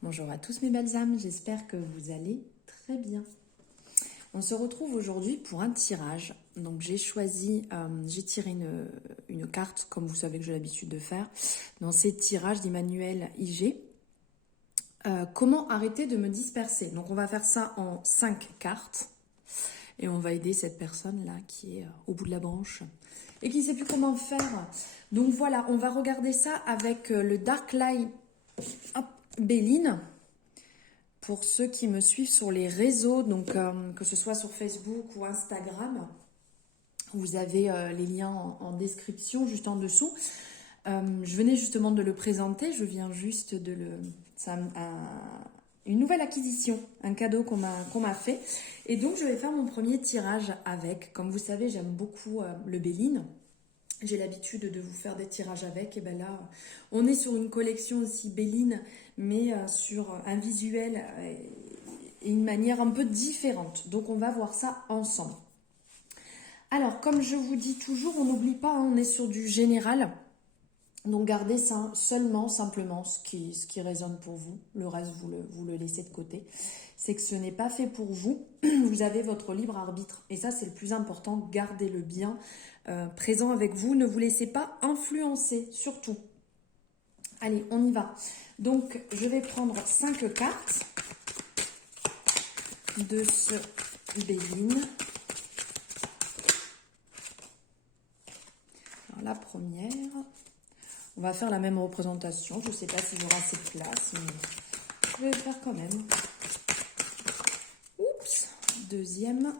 Bonjour à tous mes belles âmes, j'espère que vous allez très bien. On se retrouve aujourd'hui pour un tirage. Donc j'ai tiré une carte, comme vous savez que j'ai l'habitude de faire, dans ces tirages d'Emmanuel IG. Comment arrêter de me disperser? Donc on va faire ça en 5 cartes. Et on va aider cette personne-là qui est au bout de la branche et qui ne sait plus comment faire. Donc voilà, on va regarder ça avec le Dark Light Béline. Pour ceux qui me suivent sur les réseaux, donc que ce soit sur Facebook ou Instagram, vous avez les liens en description juste en dessous. Je venais justement de le présenter, je viens juste de une nouvelle acquisition, un cadeau qu'on m'a fait. Et donc je vais faire mon premier tirage avec. Comme vous savez, j'aime beaucoup le Béline. J'ai l'habitude de vous faire des tirages avec. Et bien là, on est sur une collection aussi Béline, mais sur un visuel et une manière un peu différente. Donc on va voir ça ensemble. Alors, comme je vous dis toujours, on n'oublie pas, on est sur du général. Donc gardez ça simplement ce qui résonne pour vous. Le reste, vous le laissez de côté. C'est que ce n'est pas fait pour vous. Vous avez votre libre arbitre. Et ça, c'est le plus important. Gardez-le bien présent avec vous. Ne vous laissez pas influencer, surtout. Allez, on y va. Donc, je vais prendre 5 cartes de ce Béline. Alors, la première... On va faire la même représentation. Je ne sais pas si j'aurai assez de place, mais je vais le faire quand même. Oups. Deuxième.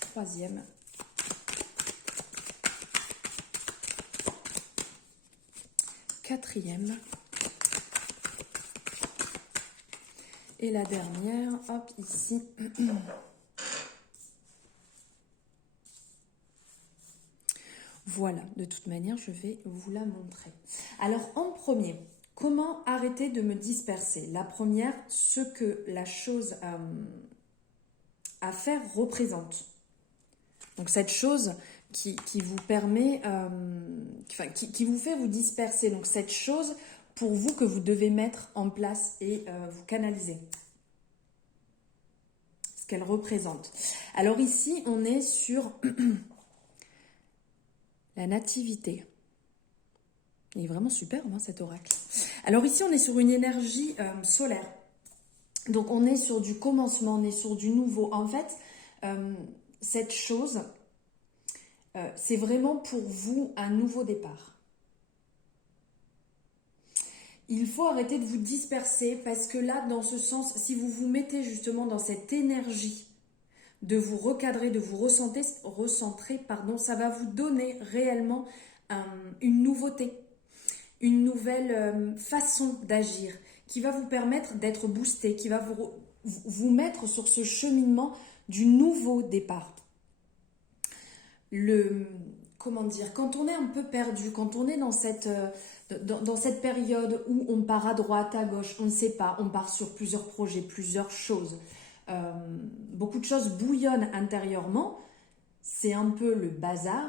Troisième. Quatrième. Et la dernière, hop, ici. Voilà, de toute manière, je vais vous la montrer. Alors, en premier, comment arrêter de me disperser? La première, ce que la chose à faire représente. Donc, cette chose qui vous permet, qui vous fait vous disperser. Donc, cette chose pour vous que vous devez mettre en place et vous canaliser. Ce qu'elle représente. Alors ici, on est sur... la nativité. Il est vraiment superbe, cet oracle. Alors ici, on est sur une énergie solaire. Donc, on est sur du commencement, on est sur du nouveau. En fait, cette chose, c'est vraiment pour vous un nouveau départ. Il faut arrêter de vous disperser parce que là, dans ce sens, si vous vous mettez justement dans cette énergie de vous recadrer, de vous recentrer, ça va vous donner réellement une nouveauté, une nouvelle façon d'agir qui va vous permettre d'être boosté, qui va vous mettre sur ce cheminement du nouveau départ. Comment dire, quand on est un peu perdu, quand on est dans cette période où on part à droite, à gauche, on ne sait pas, on part sur plusieurs projets, plusieurs choses, beaucoup de choses bouillonnent intérieurement, c'est un peu le bazar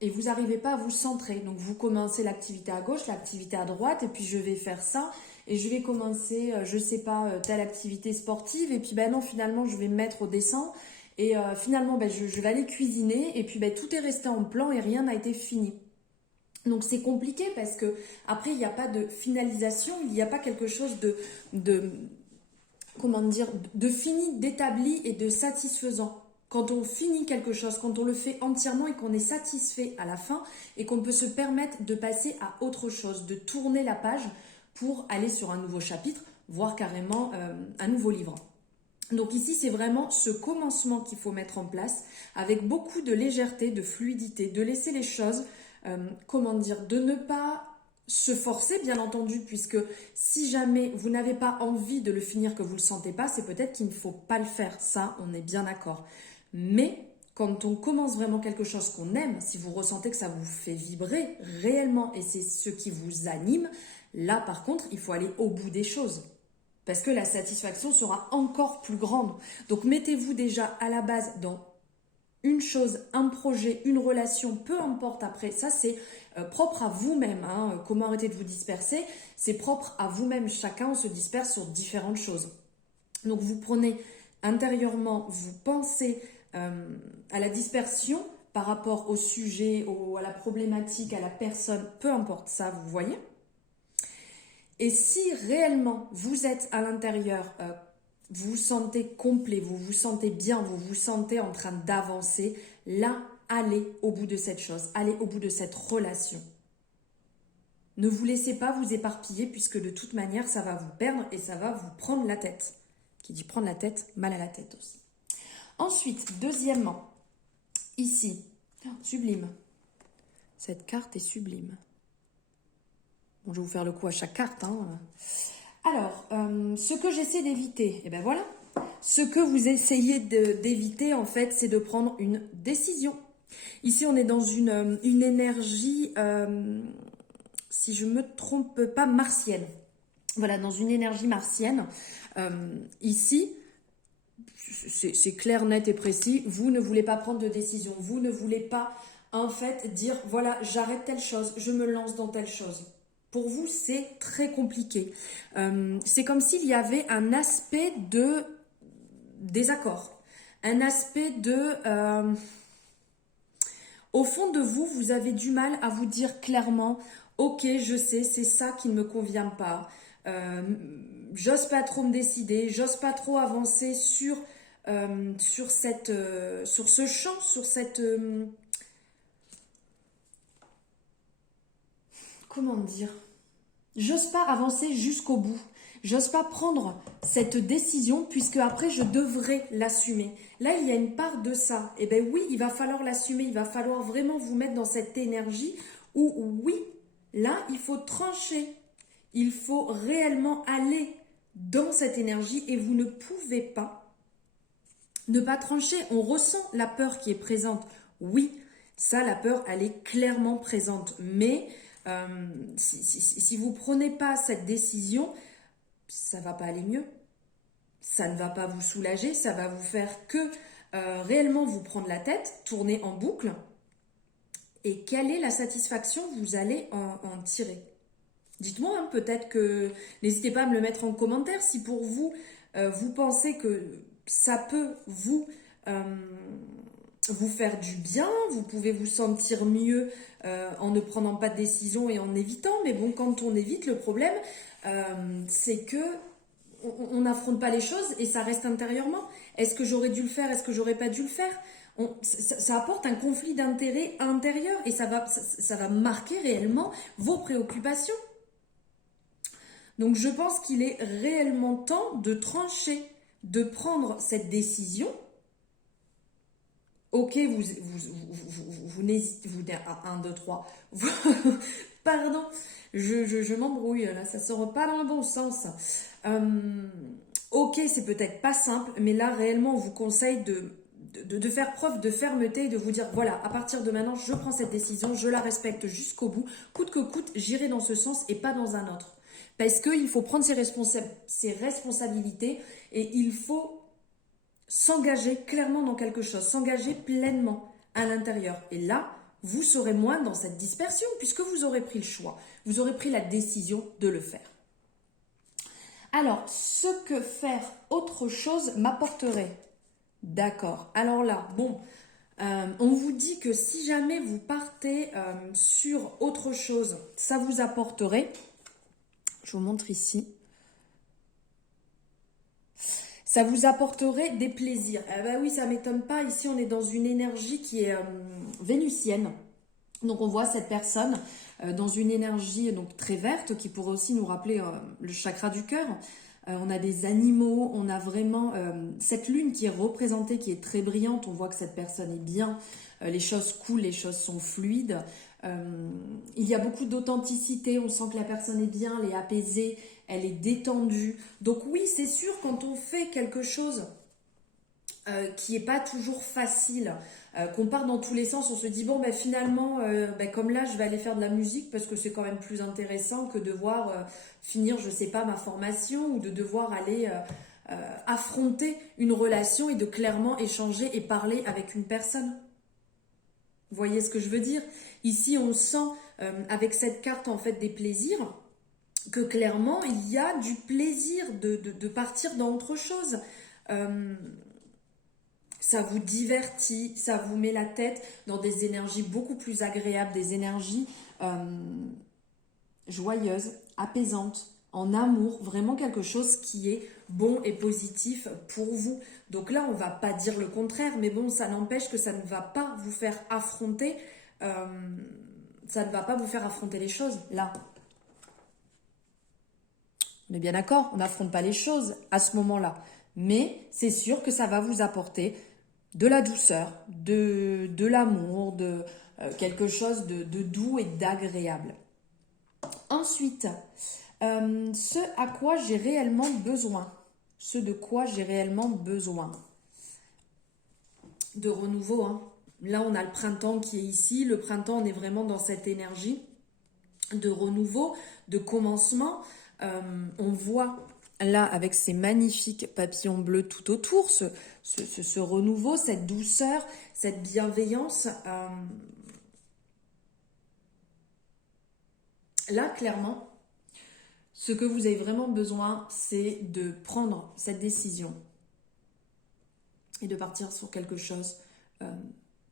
et vous n'arrivez pas à vous centrer. Donc vous commencez l'activité à gauche, l'activité à droite et puis je vais faire ça et je vais commencer, je sais pas, telle activité sportive et puis ben non, finalement je vais me mettre au dessin et finalement ben, je vais aller cuisiner et puis ben, tout est resté en plan et rien n'a été fini. Donc c'est compliqué parce que après il n'y a pas de finalisation, il n'y a pas quelque chose de fini, d'établi et de satisfaisant. Quand on finit quelque chose, quand on le fait entièrement et qu'on est satisfait à la fin et qu'on peut se permettre de passer à autre chose, de tourner la page pour aller sur un nouveau chapitre, voire carrément un nouveau livre. Donc ici, c'est vraiment ce commencement qu'il faut mettre en place avec beaucoup de légèreté, de fluidité, de laisser les choses, de ne pas se forcer, bien entendu, puisque si jamais vous n'avez pas envie de le finir, que vous ne le sentez pas, c'est peut-être qu'il ne faut pas le faire. Ça, on est bien d'accord. Mais quand on commence vraiment quelque chose qu'on aime, si vous ressentez que ça vous fait vibrer réellement et c'est ce qui vous anime, là, par contre, il faut aller au bout des choses. Parce que la satisfaction sera encore plus grande. Donc, mettez-vous déjà à la base dans une chose, un projet, une relation, peu importe après, ça c'est propre à vous-même, hein. Comment arrêter de vous disperser, c'est propre à vous-même, chacun on se disperse sur différentes choses. Donc vous prenez intérieurement, vous pensez à la dispersion par rapport au sujet, à la problématique, à la personne, peu importe ça, vous voyez. Et si réellement vous êtes à l'intérieur, vous vous sentez complet, vous vous sentez bien, vous vous sentez en train d'avancer, là, allez au bout de cette chose, allez au bout de cette relation. Ne vous laissez pas vous éparpiller puisque de toute manière, ça va vous perdre et ça va vous prendre la tête. Qui dit prendre la tête, mal à la tête aussi. Ensuite, deuxièmement, ici, sublime. Cette carte est sublime. Bon, je vais vous faire le coup à chaque carte, hein. Alors, ce que j'essaie d'éviter, et ben voilà. Ce que vous essayez d'éviter, en fait, c'est de prendre une décision. Ici, on est dans une énergie, si je ne me trompe pas, martienne. Voilà, dans une énergie martienne. Ici, c'est clair, net et précis. Vous ne voulez pas prendre de décision. Vous ne voulez pas, en fait, dire, voilà, j'arrête telle chose, je me lance dans telle chose. Pour vous, c'est très compliqué. C'est comme s'il y avait un aspect de désaccord. Un aspect de... au fond de vous, vous avez du mal à vous dire clairement, ok, je sais, c'est ça qui ne me convient pas. J'ose pas trop me décider, j'ose pas trop avancer sur ce champ, sur cette... comment dire? J'ose pas avancer jusqu'au bout. J'ose pas prendre cette décision puisque après je devrais l'assumer. Là, il y a une part de ça. Eh bien oui, il va falloir l'assumer. Il va falloir vraiment vous mettre dans cette énergie où oui, là, il faut trancher. Il faut réellement aller dans cette énergie et vous ne pouvez pas ne pas trancher. On ressent la peur qui est présente. Oui, ça, la peur, elle est clairement présente. Mais si vous ne prenez pas cette décision, ça ne va pas aller mieux. Ça ne va pas vous soulager. Ça va vous faire que réellement vous prendre la tête, tourner en boucle. Et quelle est la satisfaction que vous allez en tirer? Dites-moi, hein, peut-être que... N'hésitez pas à me le mettre en commentaire si pour vous, vous pensez que ça peut vous faire du bien, vous pouvez vous sentir mieux en ne prenant pas de décision et en évitant. Mais bon, quand on évite, le problème, c'est que on n'affronte pas les choses et ça reste intérieurement. Est-ce que j'aurais dû le faire? Est-ce que j'aurais pas dû le faire? Ça apporte un conflit d'intérêt intérieur et ça va marquer réellement vos préoccupations. Donc je pense qu'il est réellement temps de trancher, de prendre cette décision. Ok, vous n'hésitez, 1, 2, 3, pardon, je m'embrouille là, ça sort pas dans le bon sens. Ok, c'est peut-être pas simple, mais là réellement on vous conseille de faire preuve de fermeté et de vous dire voilà, à partir de maintenant je prends cette décision, je la respecte jusqu'au bout, coûte que coûte, j'irai dans ce sens et pas dans un autre. Parce qu'il faut prendre ses responsabilités et il faut s'engager clairement dans quelque chose, s'engager pleinement à l'intérieur. Et là, vous serez moins dans cette dispersion puisque vous aurez pris le choix, vous aurez pris la décision de le faire. Alors, ce que faire autre chose m'apporterait. D'accord. Alors là, bon, on vous dit que si jamais vous partez sur autre chose, ça vous apporterait. Je vous montre ici. Ça vous apporterait des plaisirs. Eh ben oui, ça ne m'étonne pas. Ici, on est dans une énergie qui est vénusienne. Donc, on voit cette personne dans une énergie donc très verte qui pourrait aussi nous rappeler le chakra du cœur. On a des animaux, on a vraiment cette lune qui est représentée, qui est très brillante. On voit que cette personne est bien. Les choses coulent, les choses sont fluides. Il y a beaucoup d'authenticité. On sent que la personne est bien, elle est apaisée. Elle est détendue. Donc oui, c'est sûr, quand on fait quelque chose qui n'est pas toujours facile, qu'on part dans tous les sens, on se dit, bon, ben, finalement, comme là, je vais aller faire de la musique parce que c'est quand même plus intéressant que devoir finir, je sais pas, ma formation ou de devoir aller affronter une relation et de clairement échanger et parler avec une personne. Vous voyez ce que je veux dire? Ici, on sent avec cette carte en fait des plaisirs que clairement il y a du plaisir de partir dans autre chose. Ça vous divertit, ça vous met la tête dans des énergies beaucoup plus agréables, des énergies joyeuses, apaisantes, en amour, vraiment quelque chose qui est bon et positif pour vous. Donc là, on va pas dire le contraire, mais bon, ça n'empêche que ça ne va pas vous faire affronter, ça ne va pas vous faire affronter les choses, là. On est bien d'accord, on n'affronte pas les choses à ce moment-là. Mais c'est sûr que ça va vous apporter de la douceur, de l'amour, de quelque chose de doux et d'agréable. Ensuite, ce à quoi j'ai réellement besoin. Ce de quoi j'ai réellement besoin. De renouveau, hein. Là, on a le printemps qui est ici. Le printemps, on est vraiment dans cette énergie de renouveau, de commencement. On voit là avec ces magnifiques papillons bleus tout autour, ce renouveau, cette douceur, cette bienveillance. Là, clairement, ce que vous avez vraiment besoin, c'est de prendre cette décision et de partir sur quelque chose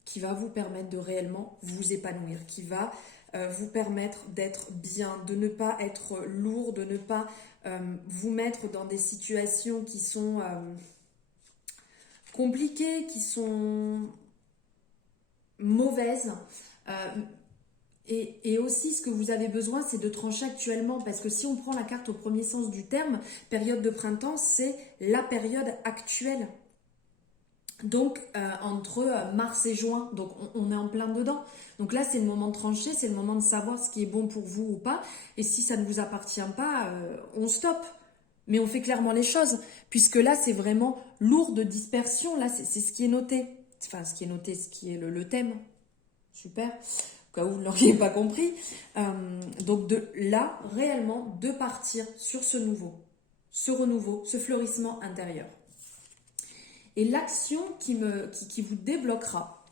qui va vous permettre de réellement vous épanouir, qui va vous permettre d'être bien, de ne pas être lourd, de ne pas vous mettre dans des situations qui sont compliquées, qui sont mauvaises. Et aussi, ce que vous avez besoin, c'est de trancher actuellement, parce que si on prend la carte au premier sens du terme, période de printemps, c'est la période actuelle. Donc, entre mars et juin, donc on est en plein dedans. Donc là, c'est le moment de trancher, c'est le moment de savoir ce qui est bon pour vous ou pas. Et si ça ne vous appartient pas, on stoppe. Mais on fait clairement les choses, puisque là, c'est vraiment lourd de dispersion. Là, c'est ce qui est noté. Enfin, ce qui est noté, ce qui est le thème. Super. Au cas où vous ne l'auriez pas compris. Donc de là, réellement, de partir sur ce renouveau, ce fleurissement intérieur. Et l'action qui vous débloquera,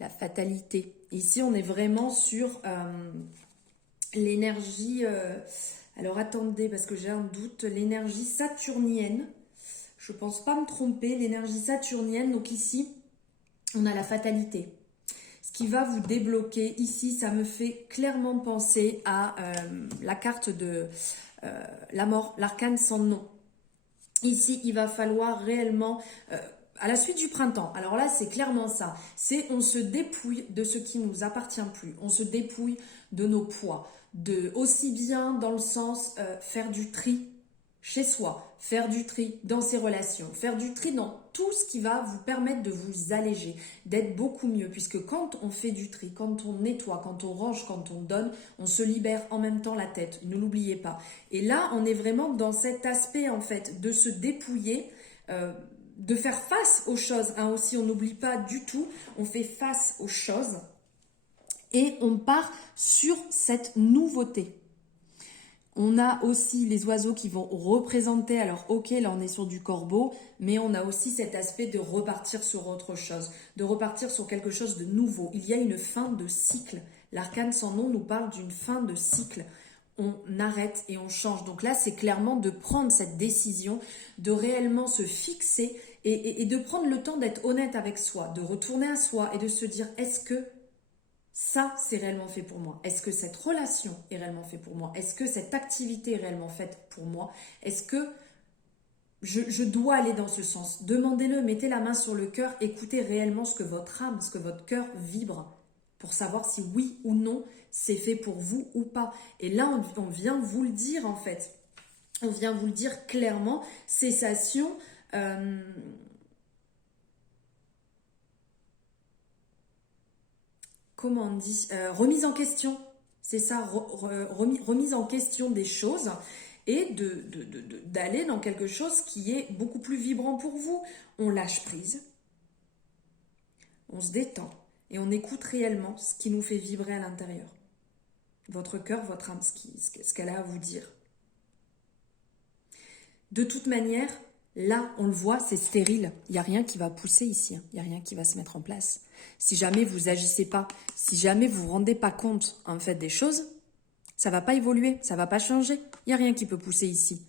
la fatalité. Ici, on est vraiment sur l'énergie, alors attendez, parce que j'ai un doute, l'énergie saturnienne. Je ne pense pas me tromper, l'énergie saturnienne. Donc ici, on a la fatalité. Ce qui va vous débloquer ici, ça me fait clairement penser à la carte de la mort, l'arcane sans nom. Ici, il va falloir réellement, à la suite du printemps, alors là, c'est clairement ça, c'est on se dépouille de ce qui ne nous appartient plus, on se dépouille de nos poids, aussi bien dans le sens faire du tri chez soi, faire du tri dans ses relations, faire du tri dans tout ce qui va vous permettre de vous alléger, d'être beaucoup mieux, puisque quand on fait du tri, quand on nettoie, quand on range, quand on donne, on se libère en même temps la tête, ne l'oubliez pas. Et là, on est vraiment dans cet aspect en fait de se dépouiller, de faire face aux choses, hein, aussi on n'oublie pas du tout, on fait face aux choses et on part sur cette nouveauté. On a aussi les oiseaux qui vont représenter, alors ok, là on est sur du corbeau, mais on a aussi cet aspect de repartir sur autre chose, de repartir sur quelque chose de nouveau. Il y a une fin de cycle. L'arcane sans nom nous parle d'une fin de cycle. On arrête et on change. Donc là, c'est clairement de prendre cette décision, de réellement se fixer et de prendre le temps d'être honnête avec soi, de retourner à soi et de se dire, est-ce que ça, c'est réellement fait pour moi? Est-ce que cette relation est réellement faite pour moi? Est-ce que cette activité est réellement faite pour moi? Est-ce que je dois aller dans ce sens? Demandez-le, mettez la main sur le cœur, écoutez réellement ce que votre âme, ce que votre cœur vibre pour savoir si oui ou non c'est fait pour vous ou pas. Et là, on vient vous le dire en fait. On vient vous le dire clairement. Cessation. Comment on dit, remise en question, c'est ça, remise en question des choses et d'aller dans quelque chose qui est beaucoup plus vibrant pour vous. On lâche prise, on se détend et on écoute réellement ce qui nous fait vibrer à l'intérieur. Votre cœur, votre âme, ce qu'elle a à vous dire. De toute manière, là, on le voit, c'est stérile. Il n'y a rien qui va pousser ici. Il n'y a rien qui va se mettre en place. Si jamais vous agissez pas, si jamais vous vous rendez pas compte, en fait, des choses, ça va pas évoluer, ça va pas changer. Il n'y a rien qui peut pousser ici.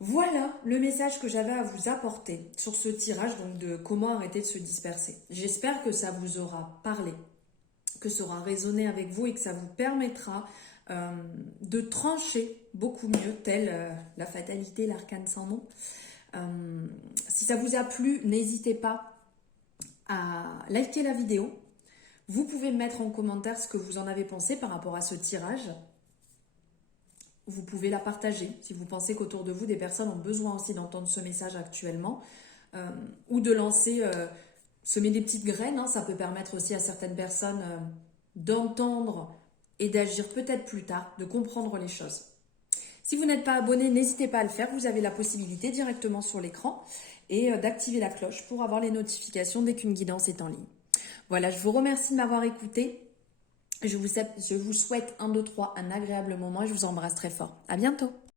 Voilà le message que j'avais à vous apporter sur ce tirage donc de comment arrêter de se disperser. J'espère que ça vous aura parlé, que ça aura résonné avec vous et que ça vous permettra de trancher beaucoup mieux, telle la fatalité, l'arcane sans nom. Si ça vous a plu, n'hésitez pas à liker la vidéo. Vous pouvez me mettre en commentaire ce que vous en avez pensé par rapport à ce tirage. Vous pouvez la partager si vous pensez qu'autour de vous, des personnes ont besoin aussi d'entendre ce message actuellement ou de lancer, semer des petites graines. Hein, ça peut permettre aussi à certaines personnes d'entendre et d'agir peut-être plus tard, de comprendre les choses. Si vous n'êtes pas abonné, n'hésitez pas à le faire. Vous avez la possibilité directement sur l'écran et d'activer la cloche pour avoir les notifications dès qu'une guidance est en ligne. Voilà, je vous remercie de m'avoir écouté. Je vous souhaite 1, 2, 3 un agréable moment et je vous embrasse très fort. À bientôt.